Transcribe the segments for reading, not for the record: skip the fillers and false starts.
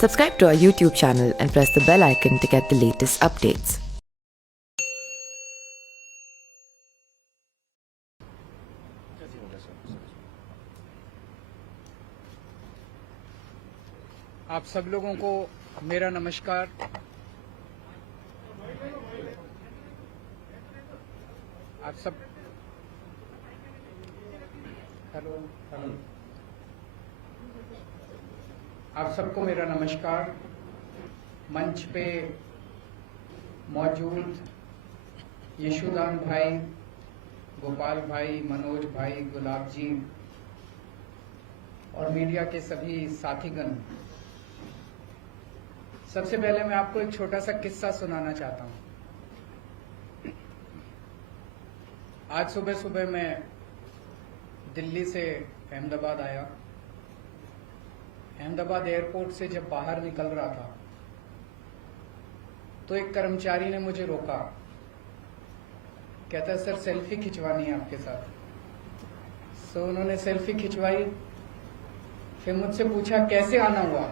Subscribe to our YouTube channel and press the bell icon to get the latest updates. आप सब लोगों को मेरा नमस्कार। आप सब हेलो आप सबको मेरा नमस्कार। मंच पे मौजूद यशुदान भाई, गोपाल भाई, मनोज भाई, गुलाब जी और मीडिया के सभी साथीगण, सबसे पहले मैं आपको एक छोटा सा किस्सा सुनाना चाहता हूं। आज सुबह सुबह मैं दिल्ली से अहमदाबाद आया। अहमदाबाद एयरपोर्ट से जब बाहर निकल रहा था तो एक कर्मचारी ने मुझे रोका। कहता है, सर सेल्फी खिंचवानी है आपके साथ। सो उन्होंने सेल्फी खिंचवाई। फिर मुझसे पूछा कैसे आना हुआ।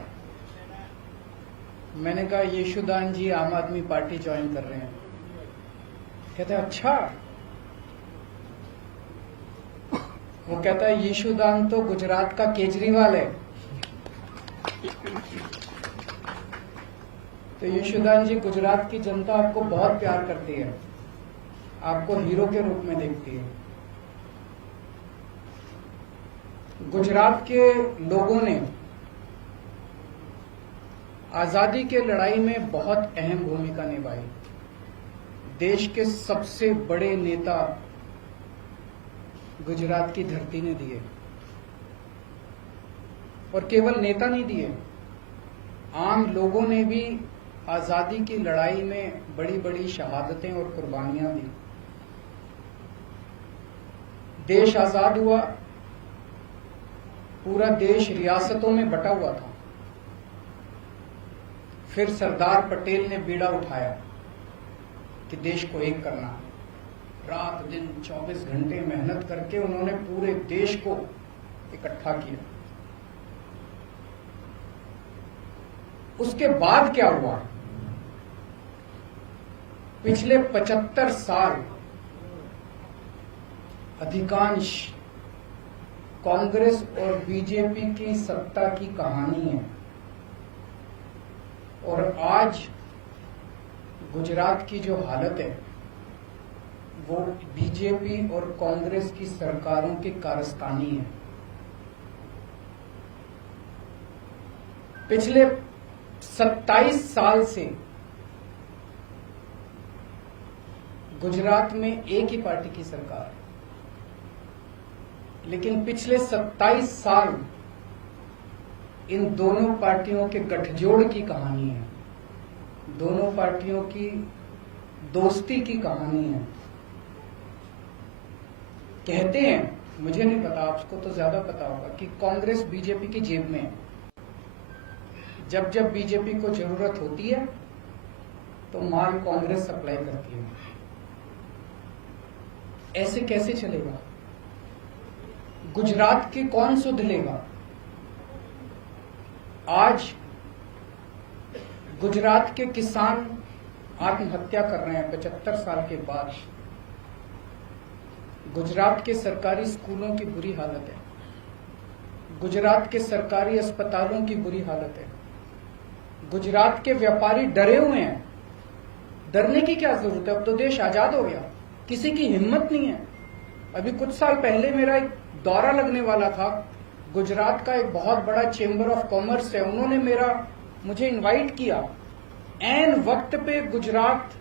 मैंने कहा यशुदान जी आम आदमी पार्टी ज्वाइन कर रहे हैं। कहता है अच्छा। वो कहता है यशुदान तो गुजरात का केजरीवाल है। तो यशुदान जी, गुजरात की जनता आपको बहुत प्यार करती है, आपको हीरो के रूप में देखती है। गुजरात के लोगों ने आजादी के लड़ाई में बहुत अहम भूमिका निभाई। देश के सबसे बड़े नेता गुजरात की धरती ने दिए, और केवल नेता नहीं दिए, आम लोगों ने भी आजादी की लड़ाई में बड़ी बड़ी शहादतें और कुर्बानियां दी। देश आजाद हुआ, पूरा देश रियासतों में बटा हुआ था। फिर सरदार पटेल ने बीड़ा उठाया कि देश को एक करना है। रात दिन 24 घंटे मेहनत करके उन्होंने पूरे देश को इकट्ठा किया। उसके बाद क्या हुआ? पिछले 75 साल अधिकांश कांग्रेस और बीजेपी की सत्ता की कहानी है, और आज गुजरात की जो हालत है वो बीजेपी और कांग्रेस की सरकारों की कारस्तानी है। पिछले 27 साल से गुजरात में एक ही पार्टी की सरकार है, लेकिन पिछले 27 साल इन दोनों पार्टियों के गठजोड़ की कहानी है, दोनों पार्टियों की दोस्ती की कहानी है। कहते हैं, मुझे नहीं पता, आपको तो ज्यादा पता होगा, कि कांग्रेस बीजेपी की जेब में है। जब जब बीजेपी को जरूरत होती है तो माल कांग्रेस सप्लाई करती है। ऐसे कैसे चलेगा? गुजरात की कौन सुध लेगा? आज गुजरात के किसान आत्महत्या कर रहे हैं 75 साल के बाद। गुजरात के सरकारी स्कूलों की बुरी हालत है, गुजरात के सरकारी अस्पतालों की बुरी हालत है। गुजरात के व्यापारी डरे हुए हैं। डरने की क्या जरूरत है? अब तो देश आजाद हो गया, किसी की हिम्मत नहीं है। अभी कुछ साल पहले मेरा एक दौरा लगने वाला था। गुजरात का एक बहुत बड़ा चेंबर ऑफ कॉमर्स है, उन्होंने मुझे इनवाइट किया। ऐन वक्त पे गुजरात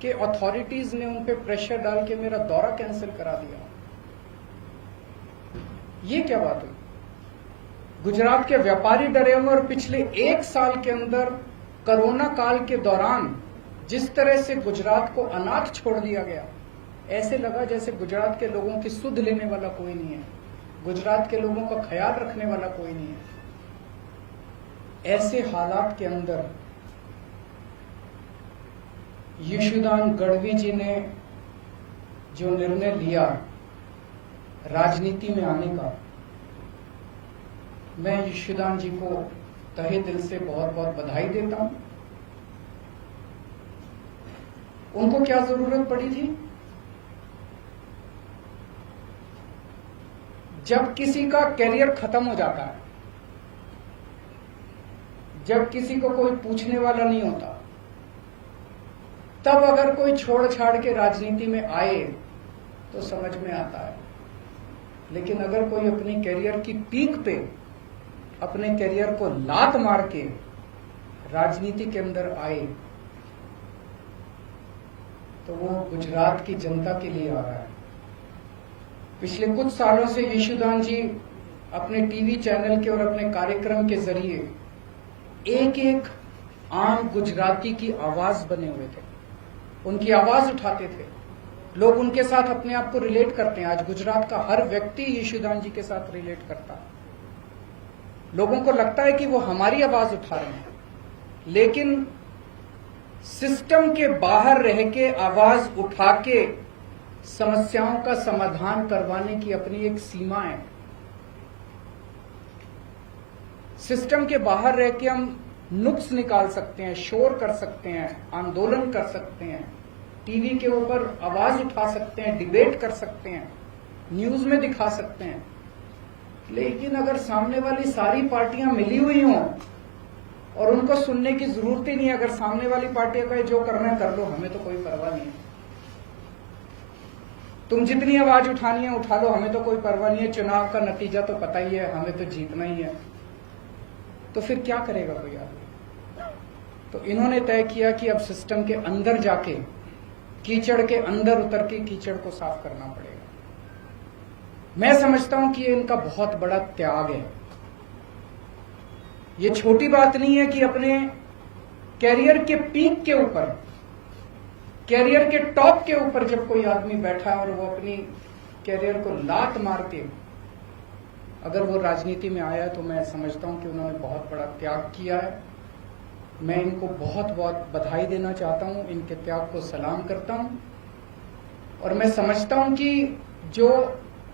के अथॉरिटीज ने उन पे प्रेशर डाल के मेरा दौरा कैंसिल करा दिया। ये क्या बात हुई? गुजरात के व्यापारी डरे हुए, और पिछले 1 साल के अंदर कोरोना काल के दौरान जिस तरह से गुजरात को अनाथ छोड़ दिया गया, ऐसे लगा जैसे गुजरात के लोगों की सुध लेने वाला कोई नहीं है, गुजरात के लोगों का ख्याल रखने वाला कोई नहीं है। ऐसे हालात के अंदर यशुदान गढ़वी जी ने जो निर्णय लिया राजनीति में आने का, मैं यशुदान जी को तहे दिल से बहुत बहुत बधाई देता हूं। उनको क्या जरूरत पड़ी थी? जब किसी का कैरियर खत्म हो जाता है, जब किसी को कोई पूछने वाला नहीं होता, तब अगर कोई छोड़ छाड़ के राजनीति में आए तो समझ में आता है। लेकिन अगर कोई अपनी कैरियर की पीक पे अपने कैरियर को लात मार के राजनीति के अंदर आए तो वो गुजरात की जनता के लिए आ रहा है। पिछले कुछ सालों से यशुदान जी अपने टीवी चैनल के और अपने कार्यक्रम के जरिए एक एक आम गुजराती की आवाज बने हुए थे, उनकी आवाज उठाते थे। लोग उनके साथ अपने आप को रिलेट करते हैं। आज गुजरात का हर व्यक्ति यशुदान जी के साथ रिलेट करता है। लोगों को लगता है कि वो हमारी आवाज उठा रहे हैं, लेकिन सिस्टम के बाहर रह के आवाज उठा के समस्याओं का समाधान करवाने की अपनी एक सीमा है। सिस्टम के बाहर रह के हम नुक्स निकाल सकते हैं, शोर कर सकते हैं, आंदोलन कर सकते हैं, टीवी के ऊपर आवाज उठा सकते हैं, डिबेट कर सकते हैं, न्यूज में दिखा सकते हैं। लेकिन अगर सामने वाली सारी पार्टियां मिली हुई हों और उनको सुनने की जरूरत ही नहीं है, अगर सामने वाली पार्टियां कहे जो करना है कर लो, हमें तो कोई परवाह नहीं है, तुम जितनी आवाज उठानी है उठा लो, हमें तो कोई परवाह नहीं है, चुनाव का नतीजा तो पता ही है, हमें तो जीतना ही है, तो फिर क्या करेगा कोई आदमी? तो इन्होंने तय किया कि अब सिस्टम के अंदर जाके, कीचड़ के अंदर उतर के कीचड़ को साफ करना पड़ेगा। मैं समझता हूं कि ये इनका बहुत बड़ा त्याग है। ये छोटी बात नहीं है कि अपने कैरियर के पीक के ऊपर, कैरियर के टॉप के ऊपर जब कोई आदमी बैठा है और वो अपनी कैरियर को लात मार के अगर वो राजनीति में आया है, तो मैं समझता हूं कि उन्होंने बहुत बड़ा त्याग किया है। मैं इनको बहुत बहुत बधाई देना चाहता हूं, इनके त्याग को सलाम करता हूं। और मैं समझता हूं कि जो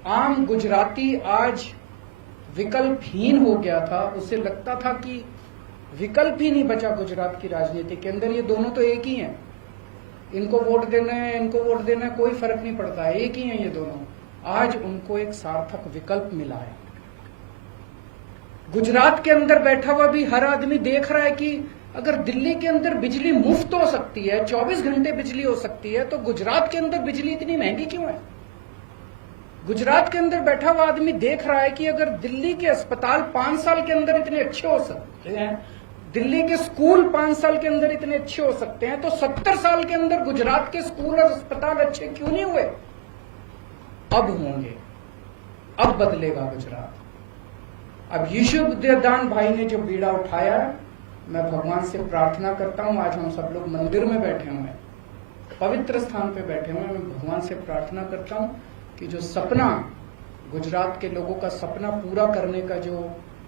आम गुजराती आज विकल्पहीन हो गया था, उसे लगता था कि विकल्प ही नहीं बचा गुजरात की राजनीति के अंदर, ये दोनों तो एक ही हैं, इनको वोट देना है, इनको वोट देना है, कोई फर्क नहीं पड़ता, एक ही हैं ये दोनों। आज उनको एक सार्थक विकल्प मिला है। गुजरात के अंदर बैठा हुआ भी हर आदमी देख रहा है कि अगर दिल्ली के अंदर बिजली मुफ्त हो सकती है, 24 घंटे बिजली हो सकती है, तो गुजरात के अंदर बिजली इतनी महंगी क्यों है? गुजरात के अंदर बैठा हुआ आदमी देख रहा है कि अगर दिल्ली के अस्पताल 5 साल के अंदर इतने अच्छे हो सकते हैं, दिल्ली के स्कूल 5 साल के अंदर इतने अच्छे हो सकते हैं, तो 70 साल के अंदर गुजरात के स्कूल और अस्पताल अच्छे क्यों नहीं हुए? अब होंगे, अब बदलेगा गुजरात। अब यशुदान भाई ने जो बीड़ा उठाया, मैं भगवान से प्रार्थना करता हूं, आज हम सब लोग मंदिर में बैठे हुए हैं, पवित्र स्थान पे बैठे हुए हैं, मैं भगवान से प्रार्थना करता हूं कि जो सपना, गुजरात के लोगों का सपना पूरा करने का जो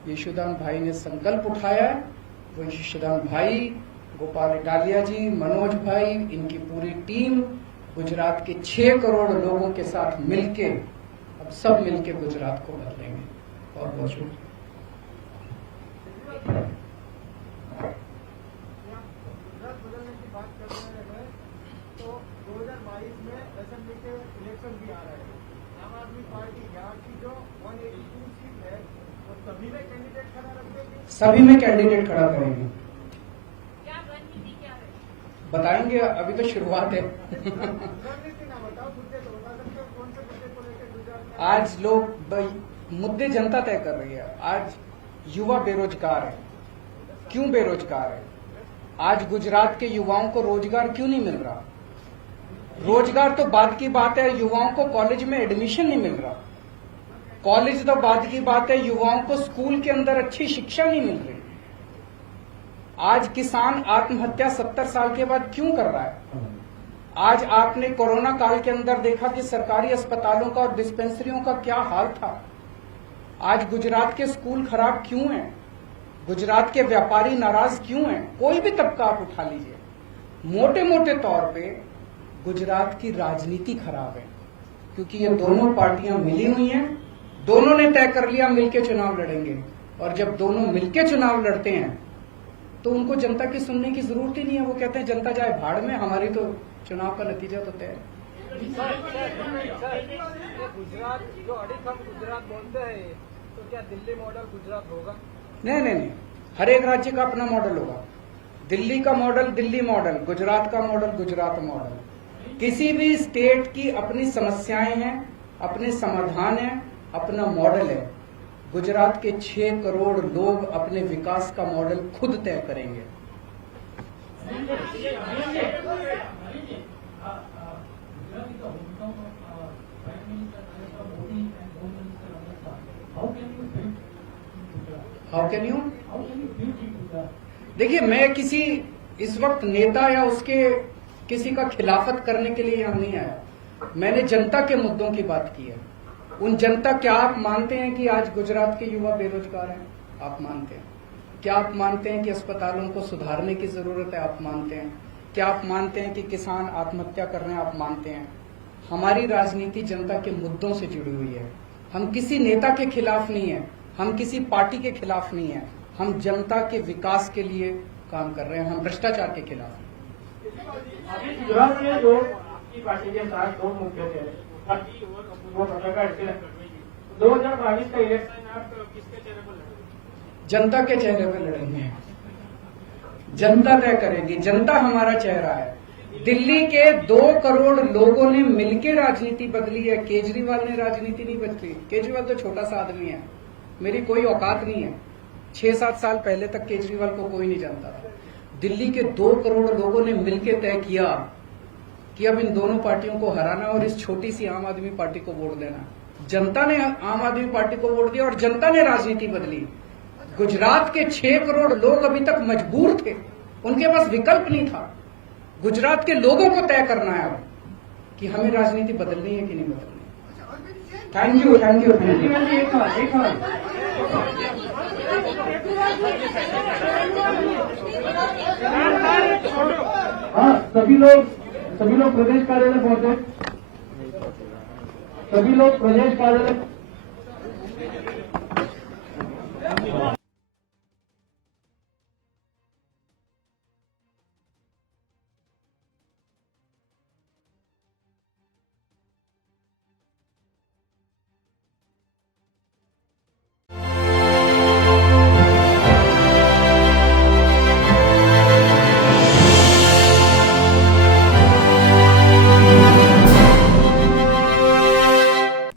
यशुदान भाई ने संकल्प उठाया है, वो यशुदान भाई, गोपाल इटालिया जी, मनोज भाई, इनकी पूरी टीम गुजरात के 6 करोड़ लोगों के साथ मिलके, अब सब मिलके गुजरात को बदलेंगे। बहुत बहुत शुक्रिया। गुजरात बदलने की बात कर रहे हैं, तो 2022 में असेंबली के इलेक्शन भी आ रहे हैं। आम आदमी पार्टी यहाँ की जो 182 सीट है, वो सभी में कैंडिडेट खड़ा रखेगी? सभी में कैंडिडेट खड़ा करेंगे। क्या रणनीति क्या है? बताएंगे, अभी तो शुरुआत है। रणनीति ना बताओ, मुद्दे तो बता सकते हो, कौन से मुद्दे को लेकर गुजरात में? आज लोग मुद्दे जनता तय कर रही है। आज युवा बेरोजगार है, क्यों बेरोजगार है? आज गुजरात के युवाओं को रोजगार क्यों नहीं मिल रहा? रोजगार तो बाद की बात है, युवाओं को कॉलेज में एडमिशन नहीं मिल रहा। कॉलेज तो बाद की बात है, युवाओं को स्कूल के अंदर अच्छी शिक्षा नहीं मिल रही। आज किसान आत्महत्या 70 साल के बाद क्यों कर रहा है? आज आपने कोरोना काल के अंदर देखा कि सरकारी अस्पतालों का और डिस्पेंसरियों का क्या हाल था। आज गुजरात के स्कूल खराब क्यों हैं? गुजरात के व्यापारी नाराज क्यों हैं? कोई भी तबका आप उठा लीजिए, मोटे मोटे तौर पे गुजरात की राजनीति खराब है, क्योंकि ये दोनों पार्टियां मिली हुई हैं, दोनों ने तय कर लिया मिलकर चुनाव लड़ेंगे। और जब दोनों मिलके चुनाव लड़ते हैं तो उनको जनता की सुनने की जरूरत ही नहीं है। वो कहते हैं जनता जाए भाड़ में, हमारी तो चुनाव का नतीजा तो तय है। गुजरात जो अड़िकम गुजरात बोलते हैं, तो क्या दिल्ली मॉडल गुजरात होगा? नहीं, हर एक राज्य का अपना मॉडल होगा। दिल्ली का मॉडल दिल्ली मॉडल, गुजरात का मॉडल गुजरात मॉडल। किसी भी स्टेट की अपनी समस्याएं हैं, अपने समाधान हैं, अपना मॉडल है। गुजरात के 6 करोड़ लोग अपने विकास का मॉडल खुद तय करेंगे। How can you? देखिए, मैं किसी इस वक्त नेता या उसके किसी का खिलाफत करने के लिए यहाँ नहीं आया। मैंने जनता के मुद्दों की बात की है। उन जनता, क्या आप मानते हैं कि आज गुजरात के युवा बेरोजगार हैं? आप मानते हैं? क्या आप मानते हैं कि अस्पतालों को सुधारने की जरूरत है? आप मानते हैं? क्या आप मानते हैं कि किसान आत्महत्या कर रहे हैं? आप मानते हैं? हमारी राजनीति जनता के मुद्दों से जुड़ी हुई है। हम किसी नेता के खिलाफ नहीं है, हम किसी पार्टी के खिलाफ नहीं है। हम जनता के विकास के लिए काम कर रहे हैं, हम भ्रष्टाचार के खिलाफ हैं। अभी गुजरात में जो आपकी पार्टी के साथ 2 मुद्दे थे, वो पत्रकार 2022 का इलेक्शन आप किसके चेहरे पर लड़ेंगे? जनता के चेहरे पर लड़ेंगे। जनता तय करेगी, जनता हमारा चेहरा है। दिल्ली के 2 करोड़ लोगों ने मिलकर राजनीति बदली है। केजरीवाल ने राजनीति नहीं बदली। केजरीवाल तो छोटा सा आदमी है, मेरी कोई औकात नहीं है। 6-7 साल पहले तक केजरीवाल को कोई नहीं जानता था। दिल्ली के 2 करोड़ लोगों ने मिलकर तय किया कि अब इन दोनों पार्टियों को हराना और इस छोटी सी आम आदमी पार्टी को वोट देना। जनता ने आम आदमी पार्टी को वोट दिया और जनता ने राजनीति बदली। गुजरात के 6 करोड़ लोग अभी तक मजबूर थे, उनके पास विकल्प नहीं था। गुजरात के लोगों को तय करना है अब कि हमें राजनीति बदलनी है कि नहीं बदलनी। Thank you. हाँ, सभी लोग प्रदेश कार्यालय पहुंचे। सभी लोग प्रदेश कार्यालय।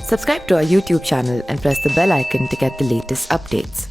Subscribe to our YouTube channel and press the bell icon to get the latest updates.